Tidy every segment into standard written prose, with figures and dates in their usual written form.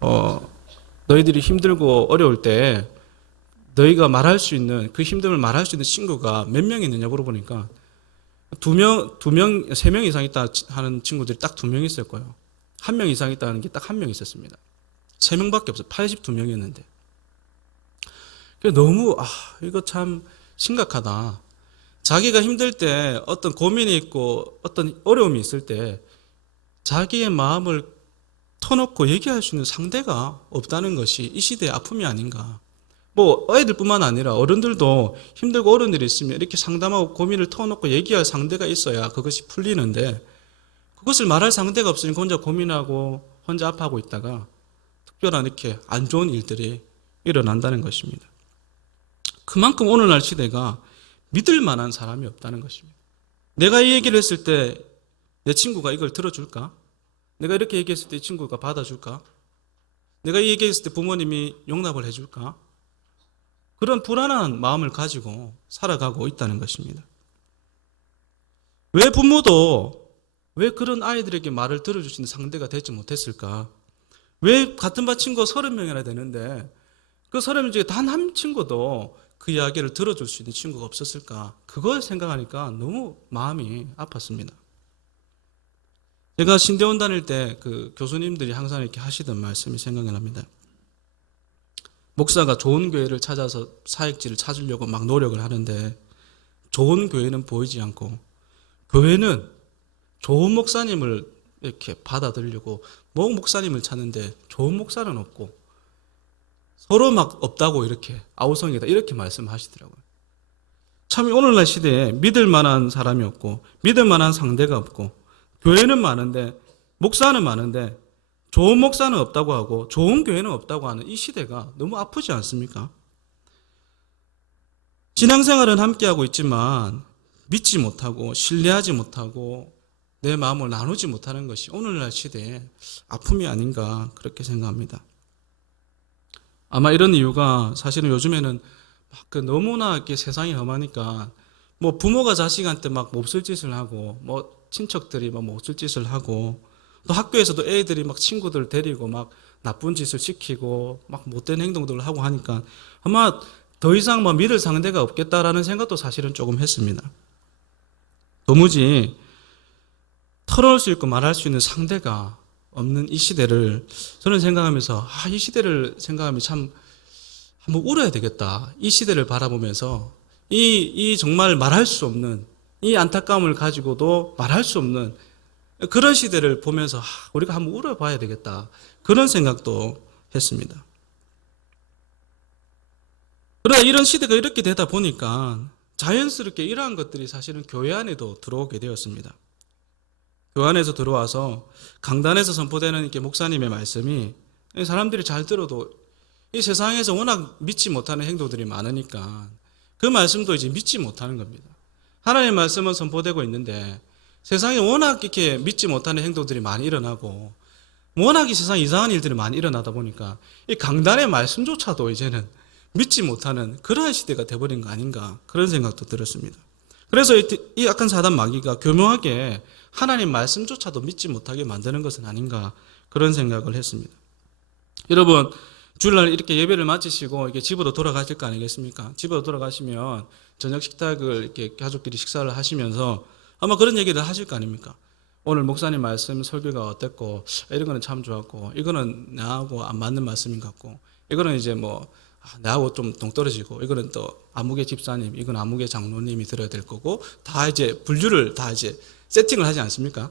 어, 너희들이 힘들고 어려울 때 너희가 말할 수 있는 그 힘듦을 말할 수 있는 친구가 몇 명 있느냐 물어보니까 세 명 이상 있다 하는 친구들이 딱 두 명 있을 거예요. 한 명 이상 있다는 게 딱 한 명 있었습니다. 세 명밖에 없어요. 82명이었는데. 너무 이거 참 심각하다. 자기가 힘들 때 어떤 고민이 있고 어떤 어려움이 있을 때 자기의 마음을 터놓고 얘기할 수 있는 상대가 없다는 것이 이 시대의 아픔이 아닌가. 뭐 애들뿐만 아니라 어른들도 힘들고 어려운 일이 있으면 이렇게 상담하고 고민을 터놓고 얘기할 상대가 있어야 그것이 풀리는데 그것을 말할 상대가 없으니까 혼자 고민하고 혼자 아파하고 있다가 특별한 이렇게 안 좋은 일들이 일어난다는 것입니다. 그만큼 오늘날 시대가 믿을 만한 사람이 없다는 것입니다. 내가 이 얘기를 했을 때 내 친구가 이걸 들어줄까? 내가 이렇게 얘기했을 때 이 친구가 받아줄까? 내가 이 얘기했을 때 부모님이 용납을 해줄까? 그런 불안한 마음을 가지고 살아가고 있다는 것입니다. 왜 부모도 왜 그런 아이들에게 말을 들어줄 수 있는 상대가 되지 못했을까? 왜 같은 반 친구가 30명이나 되는데 그 30명 중에 단 한 친구도 그 이야기를 들어줄 수 있는 친구가 없었을까? 그걸 생각하니까 너무 마음이 아팠습니다. 제가 신대원 다닐 때 그 교수님들이 항상 이렇게 하시던 말씀이 생각이 납니다. 목사가 좋은 교회를 찾아서 사역지를 찾으려고 막 노력을 하는데 좋은 교회는 보이지 않고 교회는 좋은 목사님을 이렇게 받아들이려고 목 목사님을 찾는데 좋은 목사는 없고 서로 막 없다고 이렇게 아우성이다 이렇게 말씀하시더라고요. 참 오늘날 시대에 믿을 만한 사람이 없고 믿을 만한 상대가 없고 교회는 많은데 목사는 많은데 좋은 목사는 없다고 하고 좋은 교회는 없다고 하는 이 시대가 너무 아프지 않습니까? 신앙생활은 함께하고 있지만 믿지 못하고 신뢰하지 못하고 내 마음을 나누지 못하는 것이 오늘날 시대의 아픔이 아닌가 그렇게 생각합니다. 아마 이런 이유가 사실은 요즘에는 막 너무나 이렇게 세상이 험하니까 뭐 부모가 자식한테 막 몹쓸 짓을 하고 뭐 친척들이 막 몹쓸 짓을 하고 또 학교에서도 애들이 막 친구들 데리고 막 나쁜 짓을 시키고 막 못된 행동들을 하고 하니까 아마 더 이상 뭐 믿을 상대가 없겠다라는 생각도 사실은 조금 했습니다. 도무지 털어놓을 수 있고 말할 수 있는 상대가 없는 이 시대를 저는 생각하면서 이 시대를 생각하면 참 한번 울어야 되겠다. 이 시대를 바라보면서 이 정말 말할 수 없는 이 안타까움을 가지고도 말할 수 없는 그런 시대를 보면서 우리가 한번 울어봐야 되겠다. 그런 생각도 했습니다. 그러나 이런 시대가 이렇게 되다 보니까 자연스럽게 이러한 것들이 사실은 교회 안에도 들어오게 되었습니다. 교회 안에서 들어와서 강단에서 선포되는 이렇게 목사님의 말씀이 사람들이 잘 들어도 이 세상에서 워낙 믿지 못하는 행동들이 많으니까 그 말씀도 이제 믿지 못하는 겁니다. 하나님의 말씀은 선포되고 있는데 세상에 워낙 이렇게 믿지 못하는 행동들이 많이 일어나고 워낙 이 세상에 이상한 일들이 많이 일어나다 보니까 이 강단의 말씀조차도 이제는 믿지 못하는 그러한 시대가 돼버린 거 아닌가 그런 생각도 들었습니다. 그래서 이 악한 사단 마귀가 교묘하게 하나님 말씀조차도 믿지 못하게 만드는 것은 아닌가 그런 생각을 했습니다. 여러분 주일날 이렇게 예배를 마치시고 이렇게 집으로 돌아가실 거 아니겠습니까? 집으로 돌아가시면 저녁 식탁을 이렇게 가족끼리 식사를 하시면서 아마 그런 얘기를 하실 거 아닙니까? 오늘 목사님 말씀 설교가 어땠고 이런 거는 참 좋았고 이거는 나하고 안 맞는 말씀인 것 같고 이거는 이제 뭐 나하고 좀 동떨어지고 이거는 또 아무개 집사님 이건 아무개 장로님이 들어야 될 거고 다 이제 분류를 다 이제 세팅을 하지 않습니까?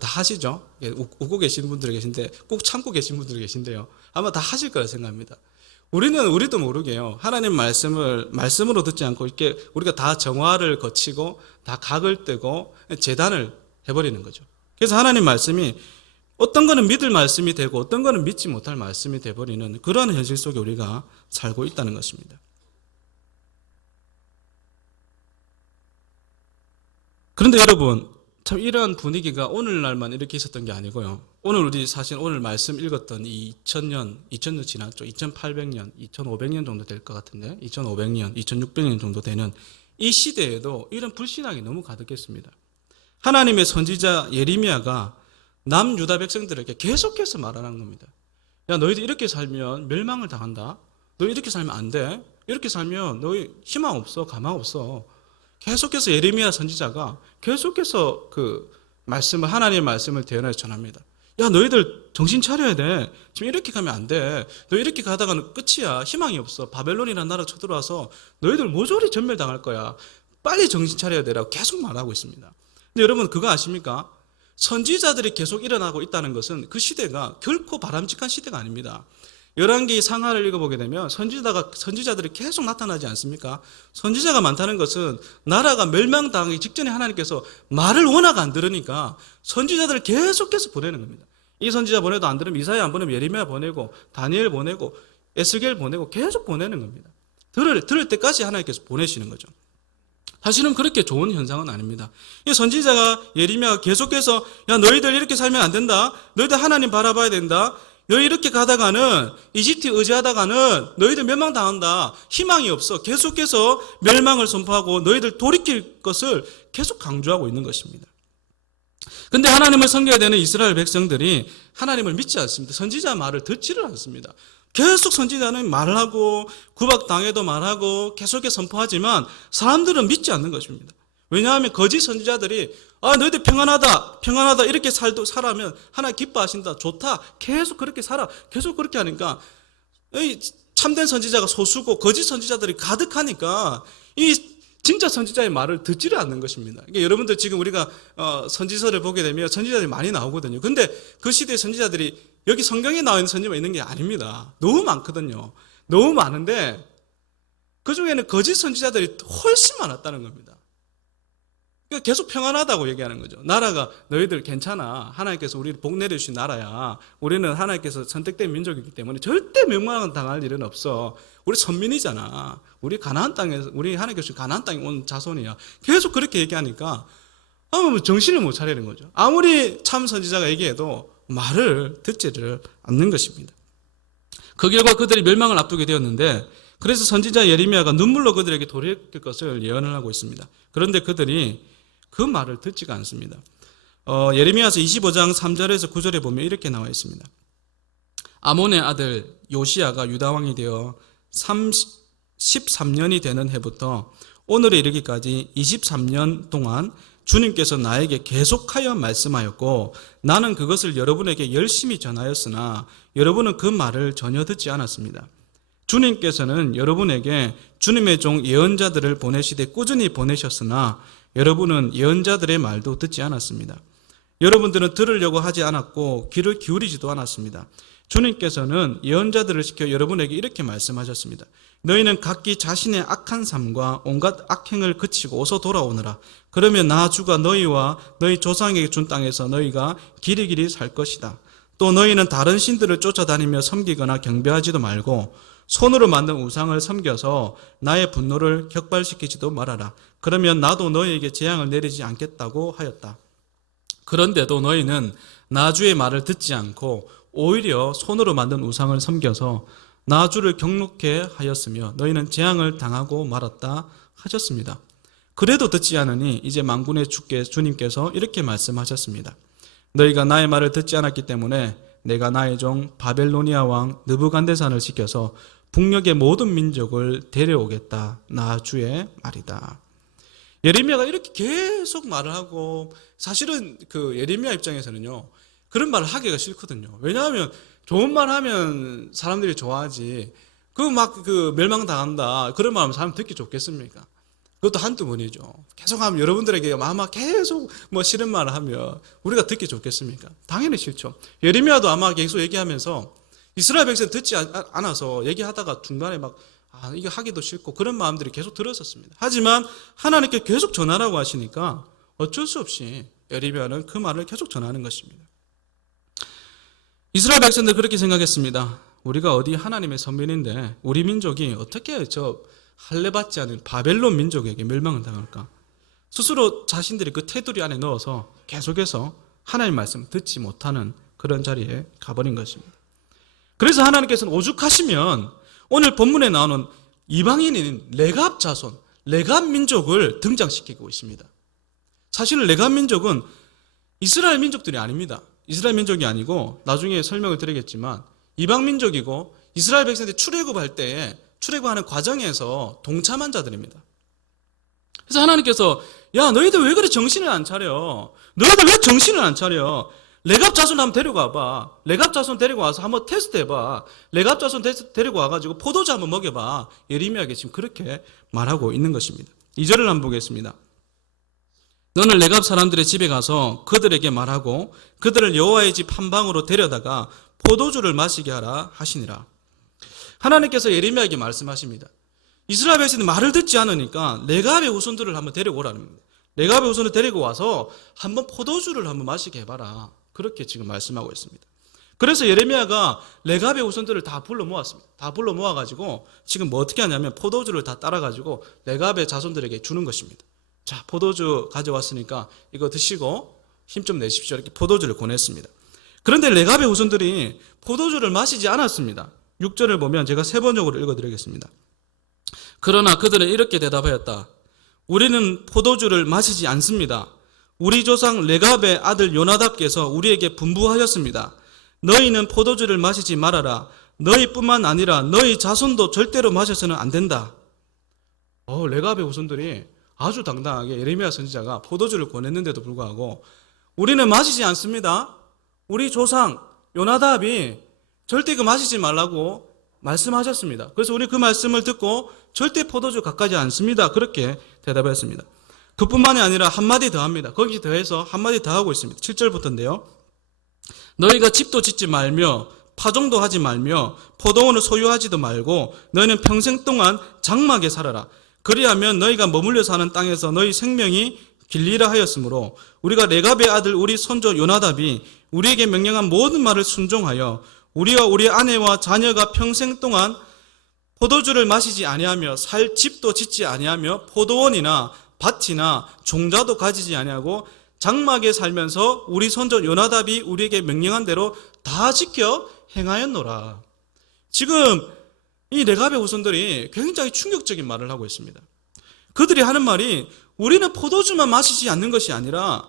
다 하시죠? 웃고 계시는 분들이 계신데 꼭 참고 계신 분들이 계신데요. 아마 다 하실 거라 생각합니다. 우리도 모르게요. 하나님 말씀으로 듣지 않고 이렇게 우리가 다 정화를 거치고 다 각을 뜨고 재단을 해버리는 거죠. 그래서 하나님 말씀이 어떤 거는 믿을 말씀이 되고 어떤 거는 믿지 못할 말씀이 되어버리는 그러한 현실 속에 우리가 살고 있다는 것입니다. 그런데 여러분 참 이러한 분위기가 오늘날만 이렇게 있었던 게 아니고요. 오늘 말씀 읽었던 이 2000년 지났죠. 2800년, 2500년 정도 될 것 같은데 2500년, 2600년 정도 되는 이 시대에도 이런 불신앙이 너무 가득했습니다. 하나님의 선지자 예레미야가 남유다 백성들에게 계속해서 말하는 겁니다. 야, 너희들 이렇게 살면 멸망을 당한다. 너희 이렇게 살면 안 돼. 이렇게 살면 너희 희망 없어, 가망 없어. 계속해서 예레미야 선지자가 계속해서 그 말씀을, 하나님의 말씀을 대언해서 전합니다. 야, 너희들 정신 차려야 돼. 지금 이렇게 가면 안 돼. 너 이렇게 가다가는 끝이야. 희망이 없어. 바벨론이라는 나라 쳐들어와서 너희들 모조리 전멸당할 거야. 빨리 정신 차려야 되라고 계속 말하고 있습니다. 근데 여러분 그거 아십니까? 선지자들이 계속 일어나고 있다는 것은 그 시대가 결코 바람직한 시대가 아닙니다. 열왕기 상하를 읽어보게 되면 선지자들이 계속 나타나지 않습니까? 선지자가 많다는 것은 나라가 멸망당하기 직전에 하나님께서 말을 워낙 안 들으니까 선지자들을 계속해서 보내는 겁니다. 이 선지자 보내도 안 들으면 이사야 안 보내면 예레미야 보내고 다니엘 보내고 에스겔 보내고 계속 보내는 겁니다. 들을 때까지 하나님께서 보내시는 거죠. 사실은 그렇게 좋은 현상은 아닙니다. 이 선지자가 예레미야가 계속해서 야, 너희들 이렇게 살면 안 된다. 너희들 하나님 바라봐야 된다. 너희 이렇게 가다가는 이집트 의지하다가는 너희들 멸망당한다. 희망이 없어. 계속해서 멸망을 선포하고 너희들 돌이킬 것을 계속 강조하고 있는 것입니다. 근데 하나님을 섬겨야 되는 이스라엘 백성들이 하나님을 믿지 않습니다. 선지자 말을 듣지를 않습니다. 계속 선지자는 말을 하고 구박당해도 말하고 계속해서 선포하지만 사람들은 믿지 않는 것입니다. 왜냐하면 거짓 선지자들이 너희들 평안하다 이렇게 살아면 하나님 기뻐하신다, 좋다, 계속 그렇게 살아, 계속 그렇게 하니까 참된 선지자가 소수고 거짓 선지자들이 가득하니까 이 진짜 선지자의 말을 듣지를 않는 것입니다. 그러니까 여러분들 지금 우리가 선지서를 보게 되면 선지자들이 많이 나오거든요. 근데 그 시대의 선지자들이 여기 성경에 나와 있는 선지자가 있는 게 아닙니다. 너무 많거든요. 너무 많은데 그 중에는 거짓 선지자들이 훨씬 많았다는 겁니다. 그러니까 계속 평안하다고 얘기하는 거죠. 나라가 너희들 괜찮아. 하나님께서 우리를 복 내려주신 나라야. 우리는 하나님께서 선택된 민족이기 때문에 절대 멸망 당할 일은 없어. 우리 선민이잖아. 우리 하나님께서 가나안 땅에 온 자손이야. 계속 그렇게 얘기하니까 정신을 못 차리는 거죠. 아무리 참 선지자가 얘기해도 말을 듣지를 않는 것입니다. 그 결과 그들이 멸망을 앞두게 되었는데 그래서 선지자 예레미야가 눈물로 그들에게 돌이킬 것을 예언을 하고 있습니다. 그런데 그들이 그 말을 듣지가 않습니다. 예레미야서 25장 3절에서 9절에 보면 이렇게 나와 있습니다. 아몬의 아들 요시야가 유다왕이 되어 13년이 되는 해부터 오늘에 이르기까지 23년 동안 주님께서 나에게 계속하여 말씀하였고 나는 그것을 여러분에게 열심히 전하였으나 여러분은 그 말을 전혀 듣지 않았습니다. 주님께서는 여러분에게 주님의 종 예언자들을 보내시되 꾸준히 보내셨으나 여러분은 예언자들의 말도 듣지 않았습니다. 여러분들은 들으려고 하지 않았고 귀를 기울이지도 않았습니다. 주님께서는 예언자들을 시켜 여러분에게 이렇게 말씀하셨습니다. 너희는 각기 자신의 악한 삶과 온갖 악행을 그치고 어서 돌아오너라. 그러면 나 주가 너희와 너희 조상에게 준 땅에서 너희가 길이길이 살 것이다. 또 너희는 다른 신들을 쫓아다니며 섬기거나 경배하지도 말고 손으로 만든 우상을 섬겨서 나의 분노를 격발시키지도 말아라. 그러면 나도 너희에게 재앙을 내리지 않겠다고 하였다. 그런데도 너희는 나 주의 말을 듣지 않고 오히려 손으로 만든 우상을 섬겨서 나 주를 경록해 하였으며 너희는 재앙을 당하고 말았다 하셨습니다. 그래도 듣지 않으니 이제 만군의 주님께서 이렇게 말씀하셨습니다. 너희가 나의 말을 듣지 않았기 때문에 내가 나의 종 바벨로니아 왕 느부갓네살을 시켜서 북녘의 모든 민족을 데려오겠다. 나 주의 말이다. 예레미야가 이렇게 계속 말을 하고 사실은 그 예레미야 입장에서는요. 그런 말을 하기가 싫거든요. 왜냐하면 좋은 말 하면 사람들이 좋아하지. 그 멸망당한다. 그런 말 하면 사람 듣기 좋겠습니까? 그것도 한두 번이죠. 계속 하면 여러분들에게 아마 계속 싫은 말을 하면 우리가 듣기 좋겠습니까? 당연히 싫죠. 예레미야도 아마 계속 얘기하면서 이스라엘 백성 듣지 않아서 얘기하다가 중간에 이거 하기도 싫고 그런 마음들이 계속 들었었습니다. 하지만 하나님께 계속 전하라고 하시니까 어쩔 수 없이 예레미야는 그 말을 계속 전하는 것입니다. 이스라엘 백성들 그렇게 생각했습니다. 우리가 어디 하나님의 선민인데 우리 민족이 어떻게 저 할례받지 않은 바벨론 민족에게 멸망을 당할까? 스스로 자신들이 그 테두리 안에 넣어서 계속해서 하나님의 말씀 듣지 못하는 그런 자리에 가버린 것입니다. 그래서 하나님께서는 오죽하시면 오늘 본문에 나오는 이방인인 레갑 자손, 레갑 민족을 등장시키고 있습니다. 사실은 레갑 민족은 이스라엘 민족들이 아닙니다. 이스라엘 민족이 아니고 나중에 설명을 드리겠지만 이방 민족이고 이스라엘 백성들이 출애굽할 때에 출애굽하는 과정에서 동참한 자들입니다. 그래서 하나님께서 야 너희들 왜 그래 정신을 안 차려? 너희들 왜 정신을 안 차려? 레갑 자손 한번 데리고 와봐. 레갑 자손 데리고 와서 한번 테스트 해봐. 레갑 자손 데리고 와가지고 포도주 한번 먹여봐. 예레미야에게 지금 그렇게 말하고 있는 것입니다. 2절을 한번 보겠습니다. 너는 레갑 사람들의 집에 가서 그들에게 말하고 그들을 여호와의 집 한 방으로 데려다가 포도주를 마시게 하라 하시니라. 하나님께서 예레미야에게 말씀하십니다. 이스라엘 백성이 말을 듣지 않으니까 레갑의 후손들을 한번 데리고 오라는 겁니다. 레갑의 후손을 데리고 와서 한번 포도주를 한번 마시게 해봐라. 그렇게 지금 말씀하고 있습니다. 그래서 예레미야가 레갑의 후손들을 다 불러 모았습니다. 다 불러 모아가지고 지금 뭐 어떻게 하냐면 포도주를 다 따라가지고 레갑의 자손들에게 주는 것입니다. 자, 포도주 가져왔으니까 이거 드시고 힘 좀 내십시오. 이렇게 포도주를 권했습니다. 그런데 레갑의 후손들이 포도주를 마시지 않았습니다. 6절을 보면 제가 세 번역으로 읽어드리겠습니다. 그러나 그들은 이렇게 대답하였다. 우리는 포도주를 마시지 않습니다. 우리 조상 레갑의 아들 요나답께서 우리에게 분부하였습니다. 너희는 포도주를 마시지 말아라. 너희뿐만 아니라 너희 자손도 절대로 마셔서는 안 된다. 레갑의 후손들이 아주 당당하게 예레미야 선지자가 포도주를 권했는데도 불구하고 우리는 마시지 않습니다. 우리 조상 요나답이 절대 그 마시지 말라고 말씀하셨습니다. 그래서 우리 그 말씀을 듣고 절대 포도주 가까이 않습니다. 그렇게 대답했습니다. 그뿐만이 아니라 한마디 더 합니다. 거기 더해서 한마디 더 하고 있습니다. 7절부터인데요. 너희가 집도 짓지 말며 파종도 하지 말며 포도원을 소유하지도 말고 너희는 평생 동안 장막에 살아라. 그리하면 너희가 머물러 사는 땅에서 너희 생명이 길리라 하였으므로 우리가 레갑의 아들 우리 손조 요나답이 우리에게 명령한 모든 말을 순종하여 우리와 우리 아내와 자녀가 평생 동안 포도주를 마시지 아니하며 살 집도 짓지 아니하며 포도원이나 밭이나 종자도 가지지 아니하고 장막에 살면서 우리 손조 요나답이 우리에게 명령한 대로 다 지켜 행하였노라. 지금 이 레갑의 후손들이 굉장히 충격적인 말을 하고 있습니다. 그들이 하는 말이 우리는 포도주만 마시지 않는 것이 아니라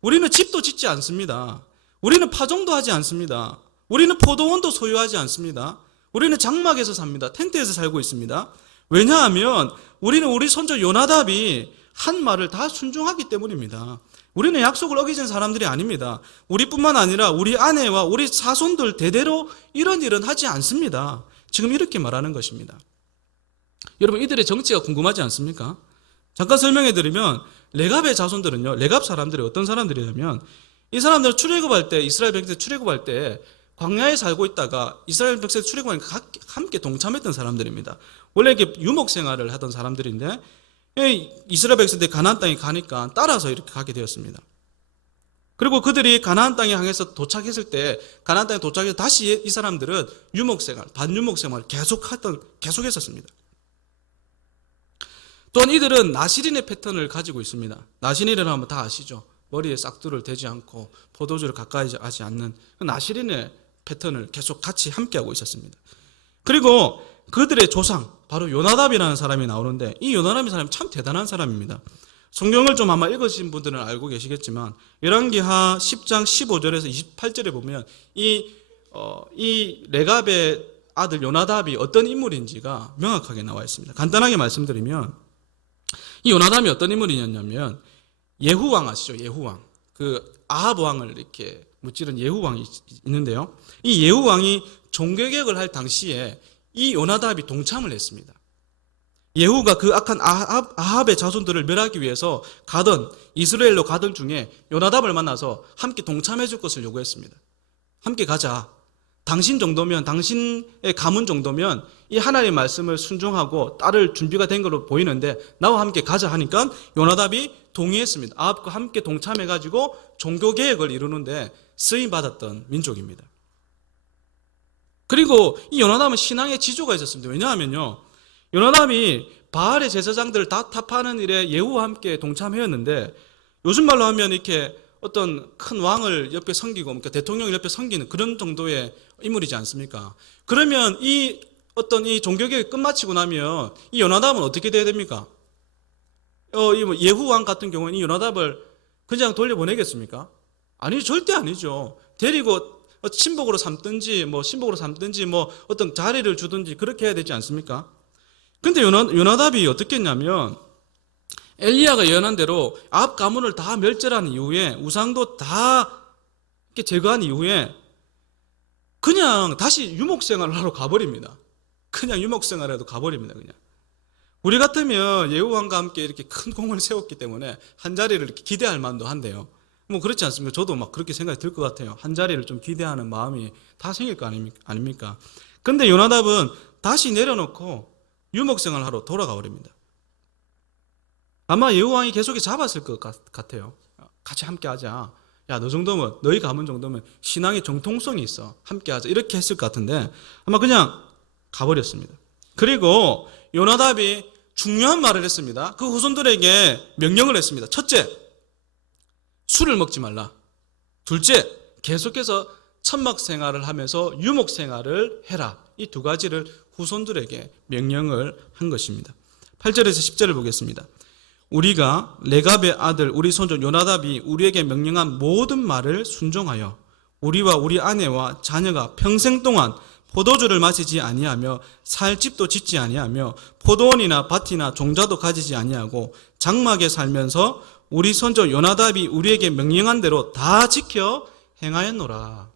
우리는 집도 짓지 않습니다. 우리는 파종도 하지 않습니다. 우리는 포도원도 소유하지 않습니다. 우리는 장막에서 삽니다. 텐트에서 살고 있습니다. 왜냐하면 우리는 우리 손주 요나답이 한 말을 다 순종하기 때문입니다. 우리는 약속을 어기는 사람들이 아닙니다. 우리뿐만 아니라 우리 아내와 우리 자손들 대대로 이런 일은 하지 않습니다. 지금 이렇게 말하는 것입니다. 여러분 이들의 정치가 궁금하지 않습니까? 잠깐 설명해 드리면 레갑의 자손들은요. 레갑 사람들이 어떤 사람들이냐면 이 사람들은 출애굽할 때 이스라엘 백성들 출애굽할 때 광야에 살고 있다가 이스라엘 백성들 출애굽하니까 함께 동참했던 사람들입니다. 원래 이게 유목 생활을 하던 사람들인데 이스라엘 백성들이 가나안 땅에 가니까 따라서 이렇게 가게 되었습니다. 그리고 그들이 가나안 땅에 향해서 도착했을 때 가나안 땅에 도착해서 다시 이 사람들은 유목 생활, 반유목 생활을 계속했었습니다. 또한 이들은 나시린의 패턴을 가지고 있습니다. 나시린이라는 하면 다 아시죠? 머리에 싹두를 대지 않고 포도주를 가까이 하지 않는 나시린의 패턴을 계속 같이 함께하고 있었습니다. 그리고 그들의 조상, 바로 요나답이라는 사람이 나오는데 이 요나답이라는 사람이 참 대단한 사람입니다. 성경을 좀 아마 읽으신 분들은 알고 계시겠지만 열왕기하 10장 15절에서 28절에 보면 이 레갑의 아들 요나답이 어떤 인물인지가 명확하게 나와 있습니다. 간단하게 말씀드리면 이 요나답이 어떤 인물이었냐면 예후왕 아시죠? 예후왕. 그 아합 왕을 이렇게 무찌른 예후왕이 있는데요. 이 예후왕이 종교개혁을 할 당시에 이 요나답이 동참을 했습니다. 예후가 그 악한 아합의 자손들을 멸하기 위해서 이스라엘로 가던 중에 요나답을 만나서 함께 동참해 줄 것을 요구했습니다. 함께 가자. 당신 정도면, 당신의 가문 정도면 이 하나님의 말씀을 순종하고 따를 준비가 된 걸로 보이는데 나와 함께 가자 하니까 요나답이 동의했습니다. 아합과 함께 동참해가지고 종교개혁을 이루는데 쓰임받았던 민족입니다. 그리고 이 요나답은 신앙의 지조가 있었습니다. 왜냐하면요, 요나답이 바알의 제사장들을 다 타파하는 일에 예후와 함께 동참하였는데 요즘 말로 하면 이렇게 어떤 큰 왕을 옆에 섬기고 그러니까 대통령을 옆에 섬기는 그런 정도의 인물이지 않습니까? 그러면 이 종교개혁이 끝마치고 나면 이 요나답은 어떻게 돼야 됩니까? 예후 왕 같은 경우는 이 요나답을 그냥 돌려보내겠습니까? 아니죠, 절대 아니죠. 데리고 친복으로 삼든지 신복으로 삼든지 어떤 자리를 주든지 그렇게 해야 되지 않습니까? 근데 요나답이 어떻게 했냐면 엘리야가 예언한 대로 앞 가문을 다 멸절한 이후에 우상도 다 이렇게 제거한 이후에 그냥 다시 유목생활을 하러 가버립니다. 그냥 유목생활에도 가버립니다. 그냥 우리 같으면 예후왕과 함께 이렇게 큰 공을 세웠기 때문에 한 자리를 이렇게 기대할 만도 한데요. 그렇지 않습니까? 저도 막 그렇게 생각이 들 것 같아요. 한 자리를 좀 기대하는 마음이 다 생길 거 아닙니까? 근데 요나답은 다시 내려놓고 유목생활을 하러 돌아가 버립니다. 아마 예후왕이 계속 잡았을 것 같아요. 같이 함께 하자. 야, 너 정도면, 너희 가문 정도면 신앙의 정통성이 있어. 함께 하자. 이렇게 했을 것 같은데 아마 그냥 가버렸습니다. 그리고 요나답이 중요한 말을 했습니다. 그 후손들에게 명령을 했습니다. 첫째, 술을 먹지 말라. 둘째, 계속해서 천막 생활을 하면서 유목 생활을 해라. 이 두 가지를 후손들에게 명령을 한 것입니다. 8절에서 10절을 보겠습니다. 우리가 레갑의 아들 우리 손주 요나답이 우리에게 명령한 모든 말을 순종하여 우리와 우리 아내와 자녀가 평생 동안 포도주를 마시지 아니하며 살 집도 짓지 아니하며 포도원이나 밭이나 종자도 가지지 아니하고 장막에 살면서 우리 손주 요나답이 우리에게 명령한 대로 다 지켜 행하였노라.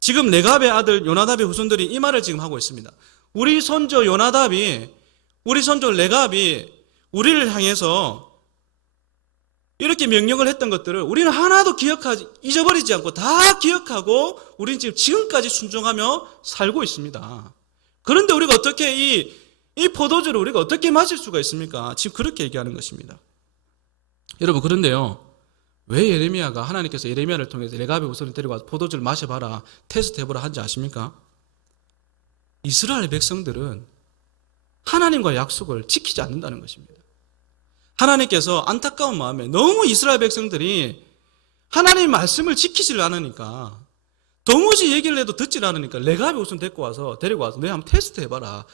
지금 레갑의 아들 요나답의 후손들이 이 말을 지금 하고 있습니다. 우리 손주 요나답이, 우리 손주 레갑이 우리를 향해서 이렇게 명령을 했던 것들을 우리는 하나도 잊어버리지 않고 다 기억하고 우리는 지금까지 순종하며 살고 있습니다. 그런데 우리가 어떻게 이 포도주를 우리가 어떻게 마실 수가 있습니까? 지금 그렇게 얘기하는 것입니다. 여러분, 그런데요, 왜 예레미야가 하나님께서 예레미야를 통해서 레갑의 후손을 데리고 와서 포도주를 마셔봐라, 테스트 해보라 한지 아십니까? 이스라엘 백성들은 하나님과 약속을 지키지 않는다는 것입니다. 하나님께서 안타까운 마음에 너무 이스라엘 백성들이 하나님의 말씀을 지키지를 않으니까, 도무지 얘기를 해도 듣질 않으니까 레갑의 후손 데리고 와서 너희 한번 테스트 해봐라.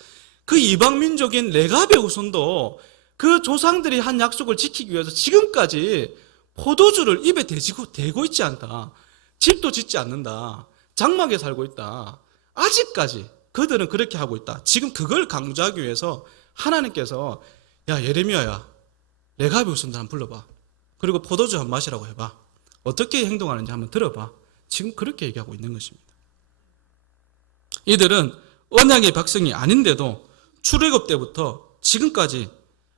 그 이방 민족인 레갑의 후손도 그 조상들이 한 약속을 지키기 위해서 지금까지 포도주를 입에 대고 있지 않다. 집도 짓지 않는다. 장막에 살고 있다. 아직까지 그들은 그렇게 하고 있다. 지금 그걸 강조하기 위해서 하나님께서 야, 예레미야야, 레갑의 후손들 한번 불러봐. 그리고 포도주 한번 마시라고 해봐. 어떻게 행동하는지 한번 들어봐. 지금 그렇게 얘기하고 있는 것입니다. 이들은 언약의 백성이 아닌데도 출애굽 때부터 지금까지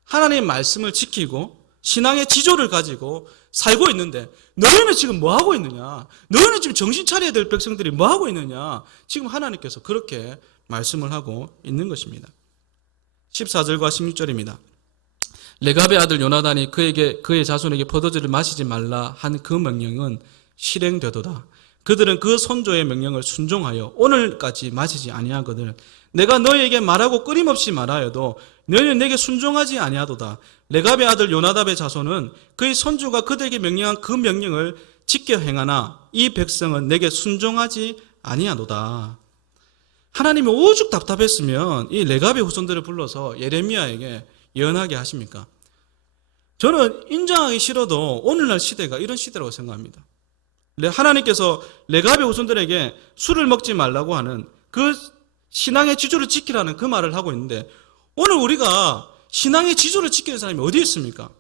하나님의 말씀을 지키고 신앙의 지조를 가지고 살고 있는데 너희는 지금 뭐 하고 있느냐? 너희는 지금 정신 차려야 될 백성들이 뭐 하고 있느냐? 지금 하나님께서 그렇게 말씀을 하고 있는 것입니다. 14절과 16절입니다. 레갑의 아들 요나단이 그의 자손에게 포도주를 마시지 말라 한 그 명령은 실행되도다. 그들은 그 손조의 명령을 순종하여 오늘까지 마시지 아니하거든. 내가 너희에게 말하고 끊임없이 말하여도 너희는 내게 순종하지 아니하도다. 레갑의 아들 요나답의 자손은 그의 손주가 그들에게 명령한 그 명령을 지켜 행하나 이 백성은 내게 순종하지 아니하도다. 하나님이 오죽 답답했으면 이 레갑의 후손들을 불러서 예레미야에게 예언하게 하십니까? 저는 인정하기 싫어도 오늘날 시대가 이런 시대라고 생각합니다. 하나님께서 레갑의 후손들에게 술을 먹지 말라고 하는 그 신앙의 지조를 지키라는 그 말을 하고 있는데 오늘 우리가 신앙의 지조를 지키는 사람이 어디 있습니까?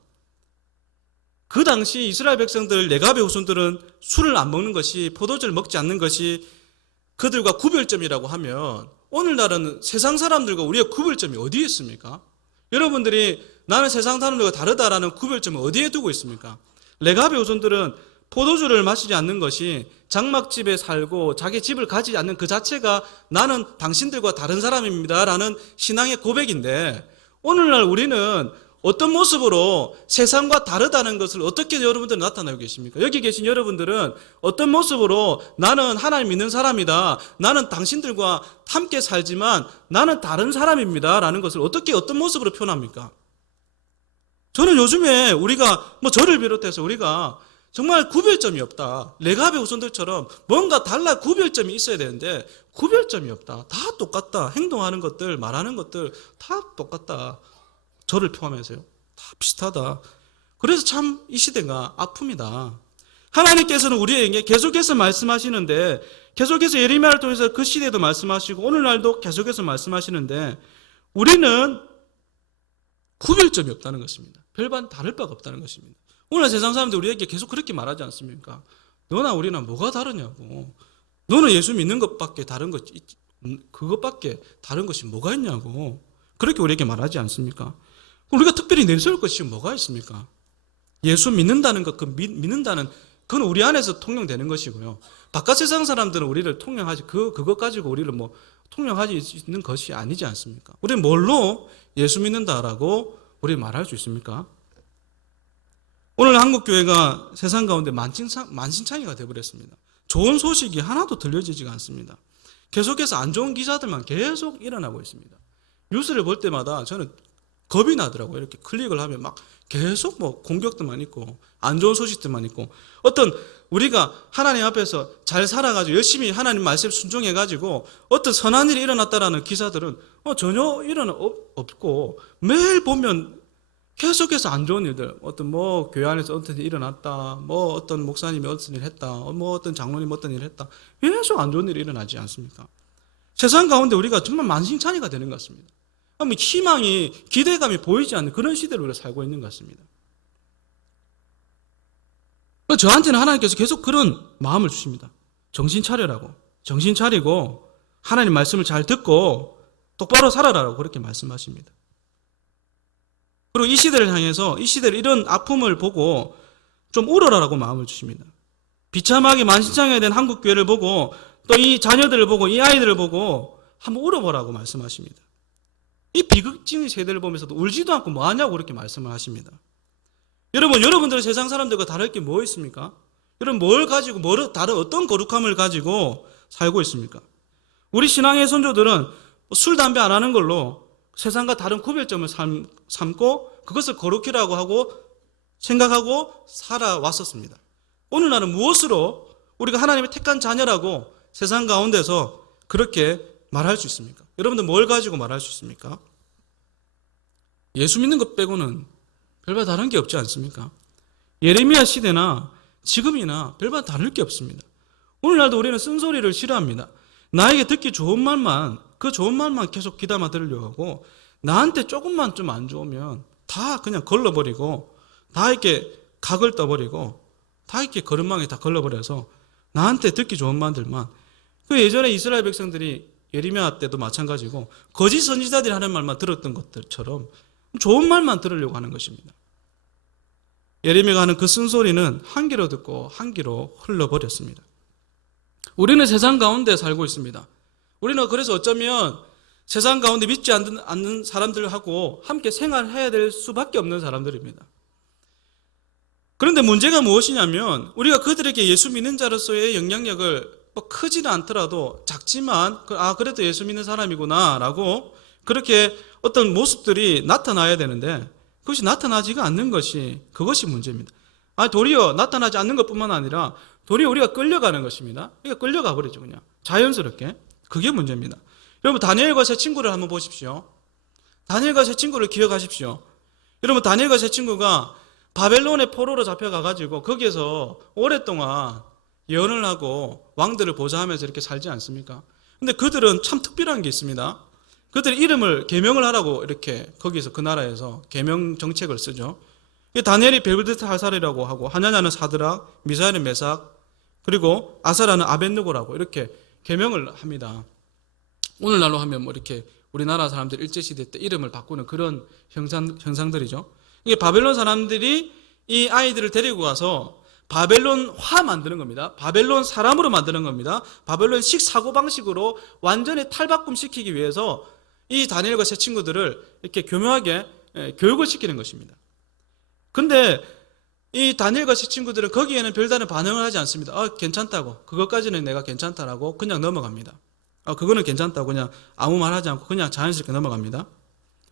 그 당시 이스라엘 백성들 레갑의 후손들은 술을 안 먹는 것이, 포도주를 먹지 않는 것이 그들과 구별점이라고 하면 오늘날은 세상 사람들과 우리의 구별점이 어디에 있습니까? 여러분들이 나는 세상 사람들과 다르다라는 구별점을 어디에 두고 있습니까? 레갑의 후손들은 포도주를 마시지 않는 것이 장막집에 살고 자기 집을 가지지 않는 그 자체가 나는 당신들과 다른 사람입니다 라는 신앙의 고백인데 오늘날 우리는 어떤 모습으로 세상과 다르다는 것을 어떻게 여러분들 나타내고 계십니까? 여기 계신 여러분들은 어떤 모습으로 나는 하나님 믿는 사람이다, 나는 당신들과 함께 살지만 나는 다른 사람입니다 라는 것을 어떤 모습으로 표현합니까? 저는 요즘에 우리가 저를 비롯해서 우리가 정말 구별점이 없다. 레갑의 후손들처럼 뭔가 달라 구별점이 있어야 되는데 구별점이 없다. 다 똑같다. 행동하는 것들, 말하는 것들 다 똑같다. 저를 포함해서요. 다 비슷하다. 그래서 참 이 시대가 아픕니다. 하나님께서는 우리에게 계속해서 말씀하시는데, 계속해서 예레미야를 통해서 그 시대에도 말씀하시고 오늘날도 계속해서 말씀하시는데, 우리는 구별점이 없다는 것입니다. 별반 다를 바가 없다는 것입니다. 오늘 세상 사람들 우리에게 계속 그렇게 말하지 않습니까? 너나 우리나 뭐가 다르냐고. 너는 예수 믿는 것밖에 다른 것, 그것밖에 다른 것이 뭐가 있냐고. 그렇게 우리에게 말하지 않습니까? 우리가 특별히 내세울 것이 뭐가 있습니까? 예수 믿는다는 것, 믿는다는, 그건 우리 안에서 통용되는 것이고요. 바깥 세상 사람들은 우리를 통용하지, 그것 가지고 우리를 통용하지 있는 것이 아니지 않습니까? 우리는 뭘로 예수 믿는다라고 우리 말할 수 있습니까? 오늘 한국교회가 세상 가운데 만신창이가 되어버렸습니다. 좋은 소식이 하나도 들려지지가 않습니다. 계속해서 안 좋은 기사들만 계속 일어나고 있습니다. 뉴스를 볼 때마다 저는 겁이 나더라고요. 이렇게 클릭을 하면 막 계속 공격들만 있고 안 좋은 소식들만 있고, 어떤 우리가 하나님 앞에서 잘 살아가지고 열심히 하나님 말씀 순종해가지고 어떤 선한 일이 일어났다라는 기사들은 전혀 없고, 매일 보면 계속해서 안 좋은 일들, 어떤 교회 안에서 어떤 일이 일어났다, 어떤 목사님이 어떤 일을 했다, 어떤 장로님이 어떤 일을 했다, 계속 안 좋은 일이 일어나지 않습니까? 세상 가운데 우리가 정말 만신창이가 되는 것 같습니다. 희망이, 기대감이 보이지 않는 그런 시대로 우리가 살고 있는 것 같습니다. 저한테는 하나님께서 계속 그런 마음을 주십니다. 정신 차려라고. 정신 차리고 하나님 말씀을 잘 듣고 똑바로 살아라라고 그렇게 말씀하십니다. 그리고 이 시대를 향해서, 이 시대를 이런 아픔을 보고 좀 울어라라고 마음을 주십니다. 비참하게 만신창이가 된 한국교회를 보고, 또 이 자녀들을 보고, 이 아이들을 보고 한번 울어보라고 말씀하십니다. 이 비극적인 세대를 보면서도 울지도 않고 뭐하냐고 그렇게 말씀을 하십니다. 여러분들은 세상 사람들과 다를 게 뭐 있습니까? 여러분 뭘 가지고, 다른 어떤 거룩함을 가지고 살고 있습니까? 우리 신앙의 선조들은 술, 담배 안 하는 걸로 세상과 다른 구별점을 삼고 그것을 거룩이라고 하고 생각하고 살아왔었습니다. 오늘날은 무엇으로 우리가 하나님의 택한 자녀라고 세상 가운데서 그렇게 말할 수 있습니까? 여러분들 뭘 가지고 말할 수 있습니까? 예수 믿는 것 빼고는 별반 다른 게 없지 않습니까? 예레미야 시대나 지금이나 별반 다를 게 없습니다. 오늘날도 우리는 쓴소리를 싫어합니다. 나에게 듣기 좋은 말만, 그 좋은 말만 계속 귀담아 들으려고 하고, 나한테 조금만 좀 안 좋으면 다 그냥 걸러버리고, 다 이렇게 각을 떠버리고, 다 이렇게 거름망에 다 걸러버려서 나한테 듣기 좋은 말들만. 그 예전에 이스라엘 백성들이 예레미야 때도 마찬가지고 거짓 선지자들이 하는 말만 들었던 것들처럼 좋은 말만 들으려고 하는 것입니다. 예레미야가 하는 그 쓴소리는 한 귀로 듣고 한 귀로 흘러버렸습니다. 우리는 세상 가운데 살고 있습니다. 우리는 그래서 어쩌면 세상 가운데 믿지 않는 사람들하고 함께 생활해야 될 수밖에 없는 사람들입니다. 그런데 문제가 무엇이냐면, 우리가 그들에게 예수 믿는 자로서의 영향력을 크지는 않더라도 작지만 그래도 예수 믿는 사람이구나 라고 그렇게 어떤 모습들이 나타나야 되는데, 그것이 나타나지가 않는 것이, 그것이 문제입니다. 도리어 나타나지 않는 것뿐만 아니라 도리어 우리가 끌려가는 것입니다. 그러니까 끌려가 버리죠, 그냥 자연스럽게. 그게 문제입니다. 여러분 다니엘과 세 친구를 한번 보십시오. 다니엘과 세 친구를 기억하십시오. 여러분 다니엘과 세 친구가 바벨론의 포로로 잡혀가가지고 거기에서 오랫동안 예언을 하고 왕들을 보좌하면서 이렇게 살지 않습니까? 근데 그들은 참 특별한 게 있습니다. 그들의 이름을 계명을 하라고 이렇게 거기서 그 나라에서 계명 정책을 쓰죠. 다니엘이 벨드살살이라고 하고, 하냐냐는 사드락, 미사엘은 메삭, 그리고 아사라는 아벳느고라고 이렇게 계명을 합니다. 오늘날로 하면 이렇게 우리나라 사람들 일제시대 때 이름을 바꾸는 그런 형상들이죠. 이게 바벨론 사람들이 이 아이들을 데리고 가서 바벨론화 만드는 겁니다. 바벨론 사람으로 만드는 겁니다. 바벨론식 사고방식으로 완전히 탈바꿈시키기 위해서 이 다니엘과 세 친구들을 이렇게 교묘하게 교육을 시키는 것입니다. 근데 이 다니엘과 세 친구들은 거기에는 별다른 반응을 하지 않습니다. 괜찮다고, 그것까지는 내가 괜찮다라고 그냥 넘어갑니다. 그거는 괜찮다고 그냥 아무 말 하지 않고 그냥 자연스럽게 넘어갑니다.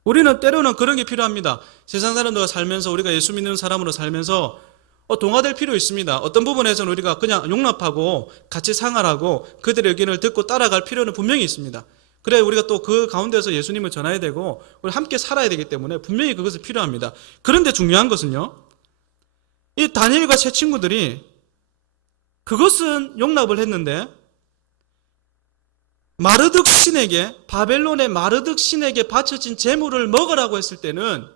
우리는 때로는 그런 게 필요합니다. 세상 사람들과 살면서, 우리가 예수 믿는 사람으로 살면서 동화될 필요 있습니다. 어떤 부분에서는 우리가 그냥 용납하고 같이 생활하고 그들의 의견을 듣고 따라갈 필요는 분명히 있습니다. 그래 우리가 또 그 가운데서 예수님을 전해야 되고 우리 함께 살아야 되기 때문에 분명히 그것이 필요합니다. 그런데 중요한 것은요, 이 다니엘과 세 친구들이 그것은 용납을 했는데 마르득 신에게, 바벨론의 마르득 신에게 바쳐진 재물을 먹으라고 했을 때는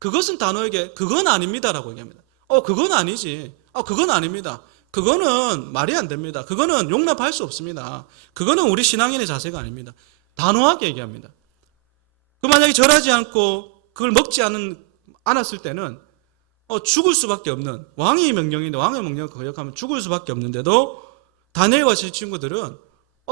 그것은 단호하게 그건 아닙니다라고 얘기합니다. 그건 아니지. 그건 아닙니다. 그거는 말이 안 됩니다. 그거는 용납할 수 없습니다. 그거는 우리 신앙인의 자세가 아닙니다. 단호하게 얘기합니다. 만약에 절하지 않고 그걸 먹지 않았을 때는 죽을 수밖에 없는, 왕의 명령인데 왕의 명령을 거역하면 죽을 수밖에 없는데도 다니엘과 제 친구들은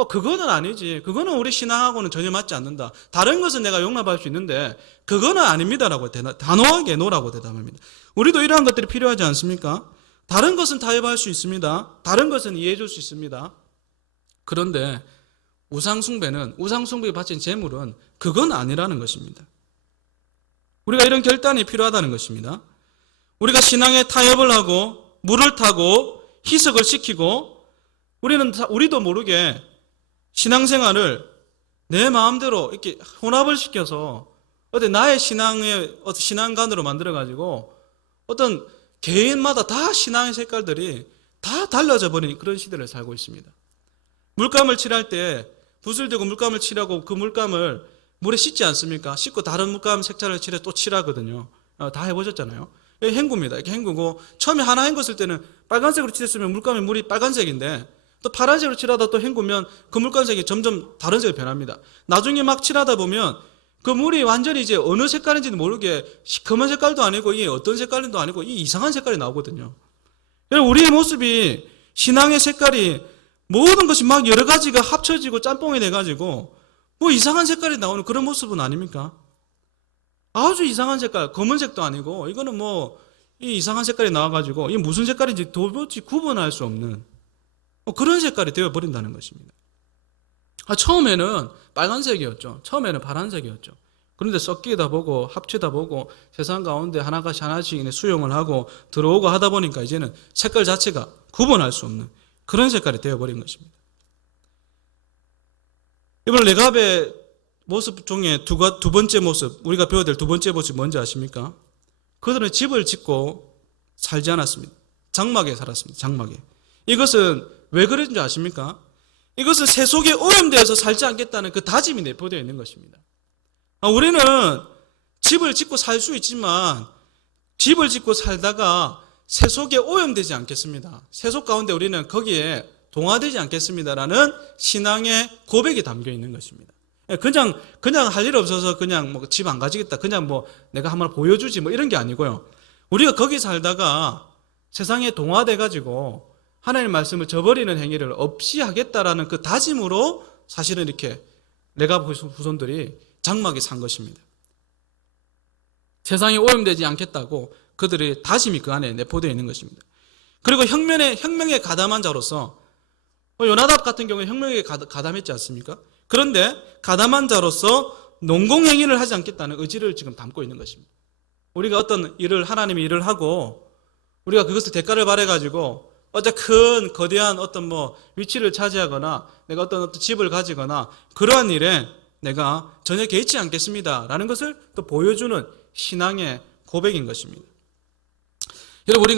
그거는 아니지. 그거는 우리 신앙하고는 전혀 맞지 않는다. 다른 것은 내가 용납할 수 있는데 그거는 아닙니다라고 단호하게 노라고 대답합니다. 우리도 이러한 것들이 필요하지 않습니까? 다른 것은 타협할 수 있습니다. 다른 것은 이해해 줄 수 있습니다. 그런데 우상숭배에 바친 재물은 그건 아니라는 것입니다. 우리가 이런 결단이 필요하다는 것입니다. 우리가 신앙에 타협을 하고 물을 타고 희석을 시키고 우리도 모르게 신앙생활을 내 마음대로 이렇게 혼합을 시켜서 나의 신앙의 신앙관으로 만들어가지고 어떤 개인마다 다 신앙의 색깔들이 다 달라져 버린 그런 시대를 살고 있습니다. 물감을 칠할 때 붓을 들고 물감을 칠하고 그 물감을 물에 씻지 않습니까? 씻고 다른 물감 색깔을 칠해 또 칠하거든요. 다 해보셨잖아요. 이게 헹굽니다. 이렇게 헹구고 처음에 하나 헹궜을 때는 빨간색으로 칠했으면 물감의 빨간색인데 또 파란색으로 칠하다 또 헹구면 그 물감색이 점점 다른 색으로 변합니다. 나중에 막 칠하다 보면 그 물이 완전히 이제 어느 색깔인지도 모르게 검은 색깔도 아니고 이게 어떤 색깔도 아니고 이 이상한 색깔이 나오거든요. 우리의 모습이 신앙의 색깔이 모든 것이 막 여러 가지가 합쳐지고 짬뽕이 돼가지고 뭐 이상한 색깔이 나오는 그런 모습은 아닙니까? 아주 이상한 색깔, 검은색도 아니고 이거는 뭐 이 이상한 색깔이 나와가지고 이게 무슨 색깔인지 도무지 구분할 수 없는 그런 색깔이 되어버린다는 것입니다. 처음에는 빨간색이었죠. 처음에는 파란색이었죠. 그런데 섞이다 보고 합치다 보고 세상 가운데 하나씩 수용을 하고 들어오고 하다 보니까 이제는 색깔 자체가 구분할 수 없는 그런 색깔이 되어버린 것입니다. 이번 레갑의 모습 중에 두 번째 모습, 우리가 배워야 될 두 번째 모습이 뭔지 아십니까? 그들은 집을 짓고 살지 않았습니다. 장막에 살았습니다. 장막에. 이것은 왜 그런지 아십니까? 이것은 세속에 오염되어서 살지 않겠다는 그 다짐이 내포되어 있는 것입니다. 우리는 집을 짓고 살 수 있지만 집을 짓고 살다가 세속에 오염되지 않겠습니다. 세속 가운데 우리는 거기에 동화되지 않겠습니다라는 신앙의 고백이 담겨 있는 것입니다. 그냥 할 일 없어서 그냥 뭐 집 안 가지겠다. 그냥 뭐 내가 한번 보여주지 뭐 이런 게 아니고요. 우리가 거기 살다가 세상에 동화돼가지고 하나님의 말씀을 저버리는 행위를 없이 하겠다라는 그 다짐으로 사실은 이렇게 레갑 후손들이 장막에 산 것입니다. 세상에 오염되지 않겠다고 그들의 다짐이 그 안에 내포되어 있는 것입니다. 그리고 혁명에 가담한 자로서 요나답 같은 경우에 혁명에 가담했지 않습니까? 그런데 가담한 자로서 농공행위를 하지 않겠다는 의지를 지금 담고 있는 것입니다. 우리가 어떤 일을 하나님의 일을 하고 우리가 그것을 대가를 바래가지고 큰 거대한 어떤 위치를 차지하거나 내가 어떤 집을 가지거나 그러한 일에 내가 전혀 개의치 않겠습니다라는 것을 또 보여주는 신앙의 고백인 것입니다. 여러분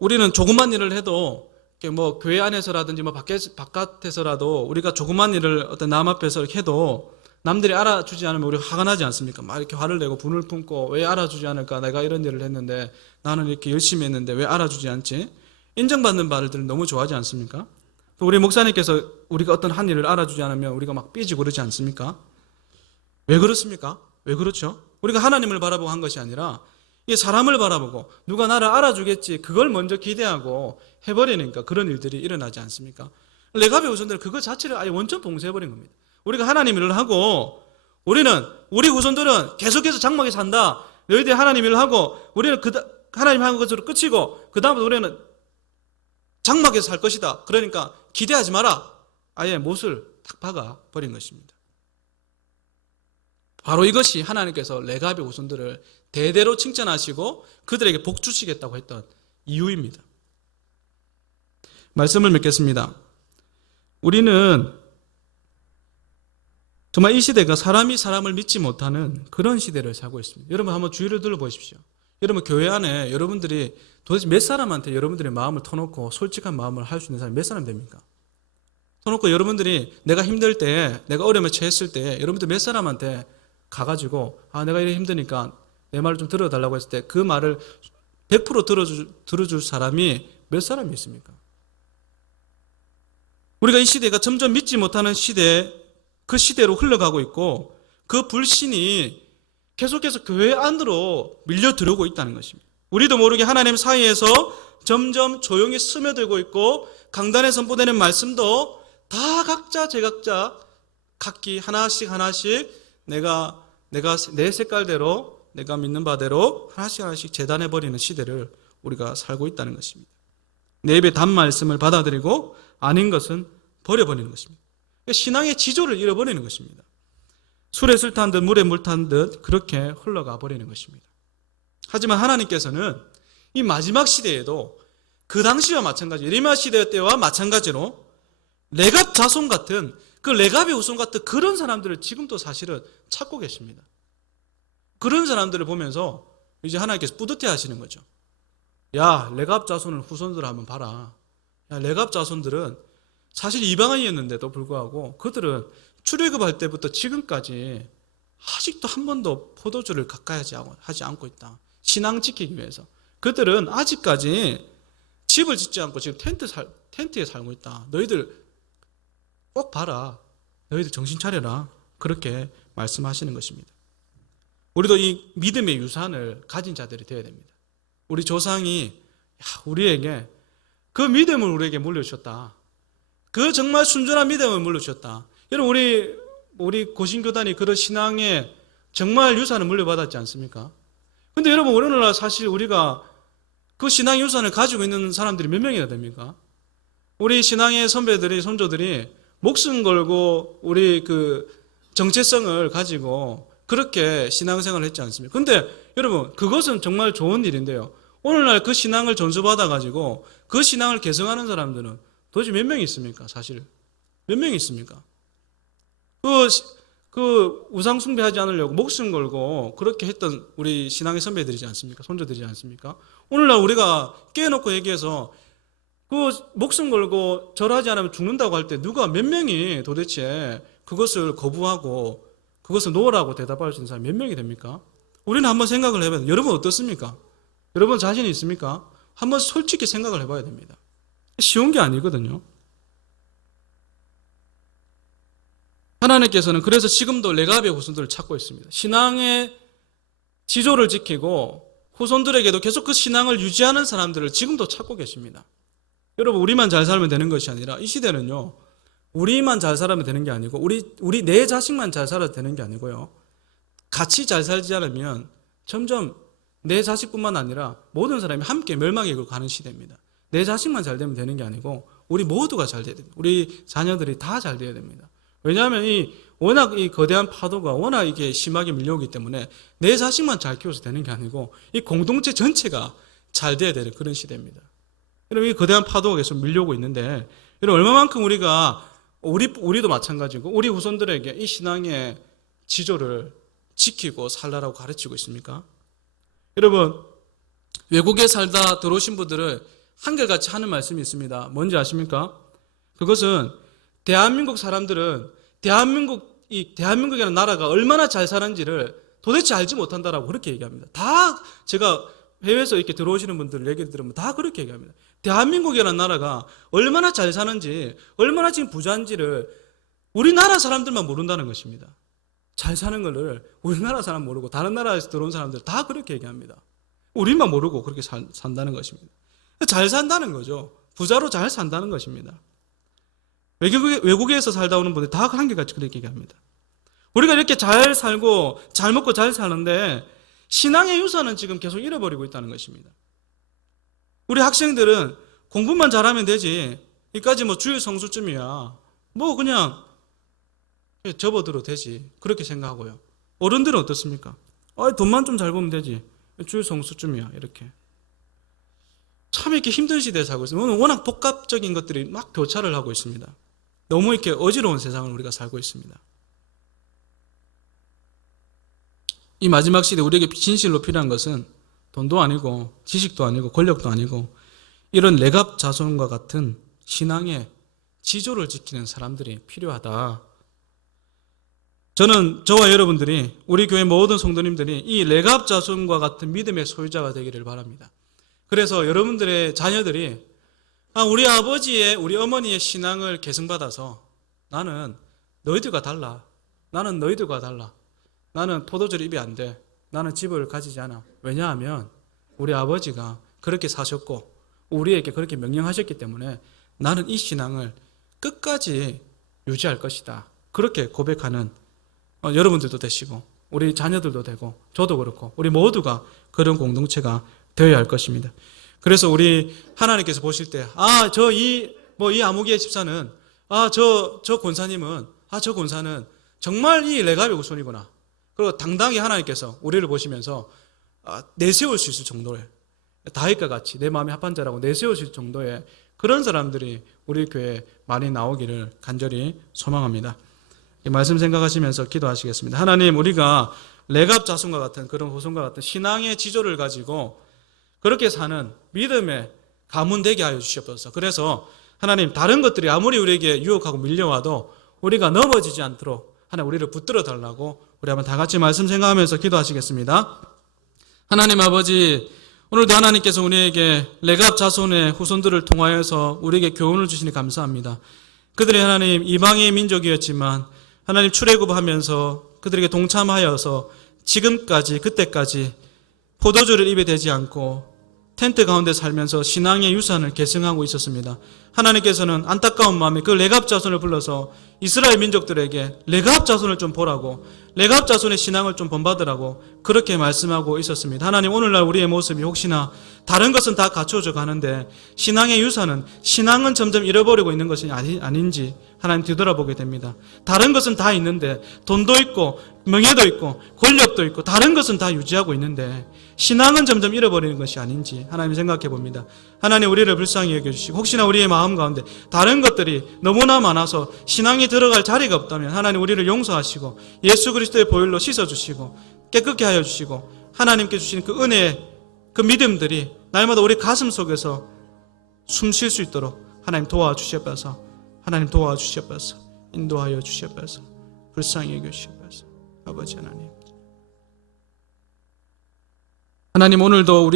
우리는 조그만 일을 해도 교회 안에서라든지 바깥에서라도 우리가 조그만 일을 어떤 남 앞에서 이렇게 해도 남들이 알아주지 않으면 우리가 화가 나지 않습니까? 막 이렇게 화를 내고 분을 품고 왜 알아주지 않을까? 내가 이런 일을 했는데 나는 이렇게 열심히 했는데 왜 알아주지 않지? 인정받는 바를 너무 좋아하지 않습니까? 또 우리 목사님께서 우리가 어떤 한 일을 알아주지 않으면 우리가 막 삐지고 그러지 않습니까? 왜 그렇습니까? 왜 그렇죠? 우리가 하나님을 바라보고 한 것이 아니라 이게 사람을 바라보고 누가 나를 알아주겠지 그걸 먼저 기대하고 해버리니까 그런 일들이 일어나지 않습니까? 레갑의 후손들은 그거 자체를 아예 원천 봉쇄해버린 겁니다. 우리가 하나님 일을 하고 우리 후손들은 계속해서 장막에 산다. 너희들이 하나님 일을 하고 우리는 하나님 한 것으로 끝이고 그 다음부터 우리는 장막에서 살 것이다. 그러니까 기대하지 마라. 아예 못을 탁 박아버린 것입니다. 바로 이것이 하나님께서 레갑의 후손들을 대대로 칭찬하시고 그들에게 복 주시겠다고 했던 이유입니다. 말씀을 맺겠습니다. 우리는 정말 이 시대가 사람이 사람을 믿지 못하는 그런 시대를 살고 있습니다. 여러분 한번 주위를 둘러보십시오. 여러분 교회 안에 여러분들이 도대체 몇 사람한테 여러분들의 마음을 터놓고 솔직한 마음을 할 수 있는 사람이 몇 사람 됩니까? 터놓고 여러분들이 내가 힘들 때, 내가 어려움에 처했을 때 여러분들 몇 사람한테 가가지고 내가 이래 힘드니까 내 말을 좀 들어달라고 했을 때 그 말을 100% 들어줄 사람이 몇 사람이 있습니까? 우리가 이 시대가 점점 믿지 못하는 시대, 그 시대로 흘러가고 있고 그 불신이 계속해서 교회 안으로 밀려 들어오고 있다는 것입니다. 우리도 모르게 하나님 사이에서 점점 조용히 스며들고 있고 강단에 선포되는 말씀도 다 각자 제각자 각기 하나씩 내가 내 색깔대로 내가 믿는 바대로 하나씩 재단해버리는 시대를 우리가 살고 있다는 것입니다. 내 입에 단 말씀을 받아들이고 아닌 것은 버려버리는 것입니다. 신앙의 지조를 잃어버리는 것입니다. 술에 술 탄 듯 물에 물 탄 듯 그렇게 흘러가 버리는 것입니다. 하지만 하나님께서는 이 마지막 시대에도 그 당시와 마찬가지 예레미야 시대 때와 마찬가지로 레갑 자손 같은 그 레갑의 후손 같은 그런 사람들을 지금도 사실은 찾고 계십니다. 그런 사람들을 보면서 이제 하나님께서 뿌듯해 하시는 거죠. 야, 레갑 자손을 후손들 한번 봐라. 야, 레갑 자손들은 사실 이방인이었는데도 불구하고 그들은 출애굽할 때부터 지금까지 아직도 한 번도 포도주를 가까이 하지 않고 있다. 신앙 지키기 위해서. 그들은 아직까지 집을 짓지 않고 지금 텐트에 살고 있다. 너희들 꼭 봐라. 너희들 정신 차려라. 그렇게 말씀하시는 것입니다. 우리도 이 믿음의 유산을 가진 자들이 되어야 됩니다. 우리 조상이 우리에게 그 믿음을 우리에게 물려주셨다. 그 정말 순전한 믿음을 물려주셨다. 여러분 우리 고신교단이 그런 신앙의 정말 유산을 물려받았지 않습니까? 근데 여러분 오늘날 사실 우리가 그 신앙 유산을 가지고 있는 사람들이 몇 명이나 됩니까? 우리 신앙의 선배들이 선조들이 목숨 걸고 우리 그 정체성을 가지고 그렇게 신앙생활을 했지 않습니까? 근데 여러분 그것은 정말 좋은 일인데요. 오늘날 그 신앙을 전수받아가지고 그 신앙을 개성하는 사람들은 도대체 몇 명이 있습니까? 사실 몇 명이 있습니까? 그 우상 숭배하지 않으려고 목숨 걸고 그렇게 했던 우리 신앙의 선배들이지 않습니까? 손주들이지 않습니까? 오늘날 우리가 깨놓고 얘기해서 그 목숨 걸고 절하지 않으면 죽는다고 할 때 누가 몇 명이 도대체 그것을 거부하고 그것을 놓으라고 대답할 수 있는 사람이 몇 명이 됩니까? 우리는 한번 생각을 해봐야 돼요. 여러분 어떻습니까? 여러분 자신이 있습니까? 한번 솔직히 생각을 해봐야 됩니다. 쉬운 게 아니거든요. 하나님께서는 그래서 지금도 레갑의 후손들을 찾고 있습니다. 신앙의 지조를 지키고 후손들에게도 계속 그 신앙을 유지하는 사람들을 지금도 찾고 계십니다. 여러분 우리만 잘 살면 되는 것이 아니라 이 시대는요. 우리만 잘 살면 되는 게 아니고 우리 내 자식만 잘 살아도 되는 게 아니고요. 같이 잘 살지 않으면 점점 내 자식뿐만 아니라 모든 사람이 함께 멸망에 가는 시대입니다. 내 자식만 잘 되면 되는 게 아니고 우리 모두가 잘 돼야 됩니다. 우리 자녀들이 다 잘 돼야 됩니다. 왜냐하면 워낙 이 거대한 파도가 워낙 이게 심하게 밀려오기 때문에 내 자식만 잘 키워서 되는 게 아니고 이 공동체 전체가 잘 돼야 되는 그런 시대입니다. 여러분 이 거대한 파도가 계속 밀려오고 있는데 여러분 얼마만큼 우리도 마찬가지고 우리 후손들에게 이 신앙의 지조를 지키고 살라라고 가르치고 있습니까? 여러분 외국에 살다 들어오신 분들은 한결같이 하는 말씀이 있습니다. 뭔지 아십니까? 그것은 대한민국 사람들은 대한민국이라는 나라가 얼마나 잘 사는지를 도대체 알지 못한다라고 그렇게 얘기합니다. 다 제가 해외에서 이렇게 들어오시는 분들 얘기 들으면 다 그렇게 얘기합니다. 대한민국이라는 나라가 얼마나 잘 사는지, 얼마나 지금 부자인지를 우리나라 사람들만 모른다는 것입니다. 잘 사는 거를 우리나라 사람 모르고 다른 나라에서 들어온 사람들 다 그렇게 얘기합니다. 우리만 모르고 그렇게 산다는 것입니다. 잘 산다는 거죠. 부자로 잘 산다는 것입니다. 외국에서 살다 오는 분들 다 한결같이 그렇게 얘기합니다. 우리가 이렇게 잘 살고 잘 먹고 잘 사는데 신앙의 유산은 지금 계속 잃어버리고 있다는 것입니다. 우리 학생들은 공부만 잘하면 되지 이까지 뭐 주일 성수쯤이야 뭐 그냥 접어들어도 되지 그렇게 생각하고요. 어른들은 어떻습니까? 돈만 좀 잘 벌면 되지 주일 성수쯤이야 이렇게 참 이렇게 힘든 시대에 살고 있습니다. 오늘 워낙 복합적인 것들이 막 교차를 하고 있습니다. 너무 이렇게 어지러운 세상을 우리가 살고 있습니다. 이 마지막 시대 우리에게 진실로 필요한 것은 돈도 아니고 지식도 아니고 권력도 아니고 이런 레갑 자손과 같은 신앙의 지조를 지키는 사람들이 필요하다. 저는 저와 여러분들이 우리 교회 모든 성도님들이 이 레갑 자손과 같은 믿음의 소유자가 되기를 바랍니다. 그래서 여러분들의 자녀들이 우리 아버지의 우리 어머니의 신앙을 계승받아서 나는 너희들과 달라. 나는 너희들과 달라. 나는 포도주를 입이 안 돼. 나는 집을 가지지 않아. 왜냐하면 우리 아버지가 그렇게 사셨고 우리에게 그렇게 명령하셨기 때문에 나는 이 신앙을 끝까지 유지할 것이다. 그렇게 고백하는 여러분들도 되시고 우리 자녀들도 되고 저도 그렇고 우리 모두가 그런 공동체가 되어야 할 것입니다. 그래서 우리 하나님께서 보실 때 이 아무개 집사는 저 권사님은 저 권사는 정말 이 레갑의 후손이구나. 그리고 당당히 하나님께서 우리를 보시면서 내세울 수 있을 정도의 다윗과 같이 내 마음에 합한 자라고 내세울 수 있을 정도의 그런 사람들이 우리 교회에 많이 나오기를 간절히 소망합니다. 이 말씀 생각하시면서 기도하시겠습니다. 하나님, 우리가 레갑 자손과 같은 그런 후손과 같은 신앙의 지조를 가지고 그렇게 사는 믿음의 가문 되게 하여 주시옵소서. 그래서 하나님, 다른 것들이 아무리 우리에게 유혹하고 밀려와도 우리가 넘어지지 않도록 하나님 우리를 붙들어 달라고 우리 한번 다 같이 말씀 생각하면서 기도하시겠습니다. 하나님 아버지, 오늘도 하나님께서 우리에게 레갑 자손의 후손들을 통하여서 우리에게 교훈을 주시니 감사합니다. 그들이 하나님 이방의 민족이었지만 하나님 출애굽하면서 그들에게 동참하여서 지금까지 그때까지 포도주를 입에 대지 않고 텐트 가운데 살면서 신앙의 유산을 계승하고 있었습니다. 하나님께서는 안타까운 마음에 그 레갑 자손을 불러서 이스라엘 민족들에게 레갑 자손을 좀 보라고, 레갑 자손의 신앙을 좀 본받으라고 그렇게 말씀하고 있었습니다. 하나님, 오늘날 우리의 모습이 혹시나 다른 것은 다 갖추어져 가는데 신앙의 유산은, 신앙은 점점 잃어버리고 있는 것이 아닌지 하나님 뒤돌아보게 됩니다. 다른 것은 다 있는데, 돈도 있고 명예도 있고 권력도 있고 다른 것은 다 유지하고 있는데 신앙은 점점 잃어버리는 것이 아닌지 하나님 생각해 봅니다. 하나님, 우리를 불쌍히 여겨주시고 혹시나 우리의 마음 가운데 다른 것들이 너무나 많아서 신앙이 들어갈 자리가 없다면 하나님 우리를 용서하시고 예수 그리스도의 보혈로 씻어주시고 깨끗게 하여 주시고 하나님께 주신 그 은혜의 그 믿음들이 날마다 우리 가슴 속에서 숨 쉴 수 있도록 하나님 도와주시옵소서. 하나님 도와주시옵소서. 인도하여 주시옵소서. 불쌍히 여겨주시옵소서. 아버지 하나님, 하나님 오늘도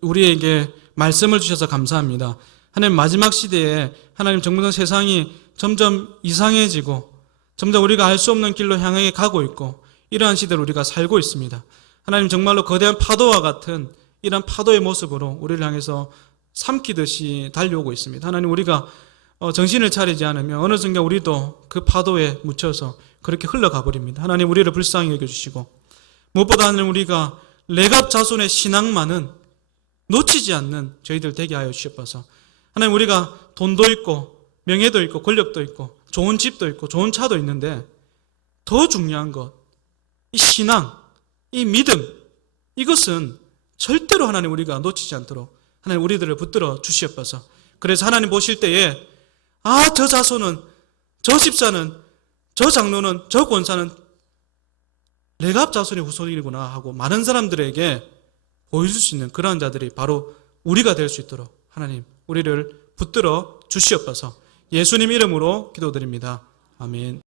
우리에게 말씀을 주셔서 감사합니다. 하나님, 마지막 시대에 하나님 정말 세상이 점점 이상해지고 점점 우리가 알 수 없는 길로 향해 가고 있고 이러한 시대를 우리가 살고 있습니다. 하나님, 정말로 거대한 파도와 같은 이런 파도의 모습으로 우리를 향해서 삼키듯이 달려오고 있습니다. 하나님, 우리가 정신을 차리지 않으면 어느 순간 우리도 그 파도에 묻혀서 그렇게 흘러가 버립니다. 하나님, 우리를 불쌍히 여겨주시고 무엇보다 하나님, 우리가 레갑 자손의 신앙만은 놓치지 않는 저희들 되게 하여 주시옵소서. 하나님, 우리가 돈도 있고 명예도 있고 권력도 있고 좋은 집도 있고 좋은 차도 있는데 더 중요한 것, 이 신앙, 이 믿음, 이것은 절대로 하나님 우리가 놓치지 않도록 하나님 우리들을 붙들어 주시옵소서. 그래서 하나님 보실 때에 저 자손은, 저 집사는, 저 장로는, 저 권사는 레갑 자손의 후손이구나 하고 많은 사람들에게 보여줄 수 있는 그러한 자들이 바로 우리가 될 수 있도록 하나님 우리를 붙들어 주시옵소서. 예수님 이름으로 기도드립니다. 아멘.